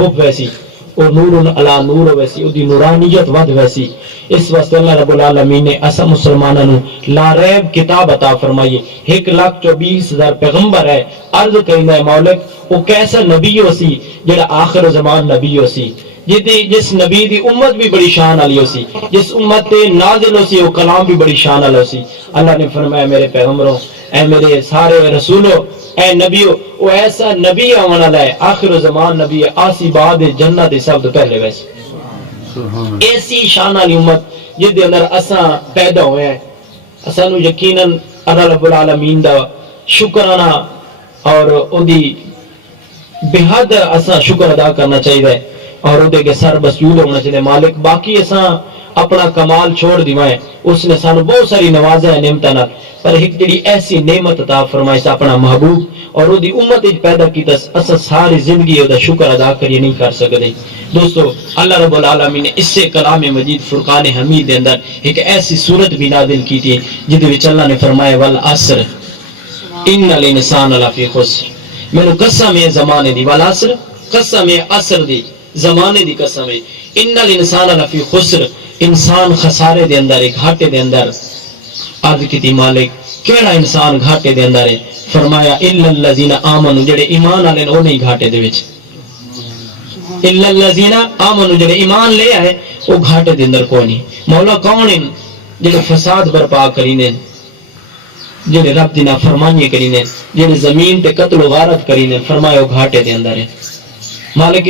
ہوب ویسی اور نور علی نور ویسی دی نورانیت ود ویسی. اس واسطے اللہ رب العالمین نے اسا مسلمانوں نو لا ریب کتاب عطا فرمائی. 1,24,000 پیغمبر ہے. عرض کرینا ہے مولک وہ کیسا نبی ہو سی جڑا آخر زمان نبی ہو سی, جس نبی دی امت بھی بڑی شان والی ہو سی, جس امت تے نازل ہو سی وہ کلام بھی بڑی شان والا ہو سی. اللہ نے فرمایا میرے پیغمبروں, اے میرے سارے رسولوں, اے نبیوں, وہ ایسا نبی آنے والا ہے آخر زمان نبی ہے, آسی بعد جنت سب تو پہلے ویسے. ایسی شان والی امت جس دے اندر اساں پیدا ہوئے ہیں. اسانو یقیناً اللہ رب العالمین دا شکرانہ اور ان دی بہت اساں شکر ادا کرنا چاہیے اور وہ کے سر بسجود ہونا چاہیے. مالک باقی اساں اپنا کمال چھوڑ دیوائیں, اس نے سانو بہت ساری نوازیں ہیں نعمتاں نال, پر ایک جڑی ایسی نعمت عطا فرمائی اپنا محبوب اور وہ دی امت پیدا کیتا, اساں ساری زندگی دا شکر ادا کریے نہیں کر سکتے. دوستو اللہ رب العالمین نے اس سے کلام مجید فرقان حمید دے اندر ایک ایسی صورت بھی نازل کی تھی جس وچ اللہ نے فرمایا والعصر ان الانسان لفی خسر. مینوں قسم ہے زمانے دی, والعصر قسم ہے عصر دی, زمانے دی قسم ہے. ان الانسان لفی خسر, انسان خسارے دے اندر, ایک گھاٹے دے اندر. عرض کی مالک کیڑا انسان گھاٹے دے اندر ہے؟ فرمایا الا الذین آمنوا, جڑے ایمان والے نے وہ نہیں گھاٹے دے وچ. الا الذین آمنوا, جڑے ایمان لے آئے وہ گھاٹے دے اندر کوئی نہیں. مولا کون ہیں جڑے فساد برپا کرینے, جڑے رب دی نافرمانی کرینے, جڑے زمین تے قتل و غارت کرینے, فرمایا وہ گھاٹے دے اندر ہے. مالک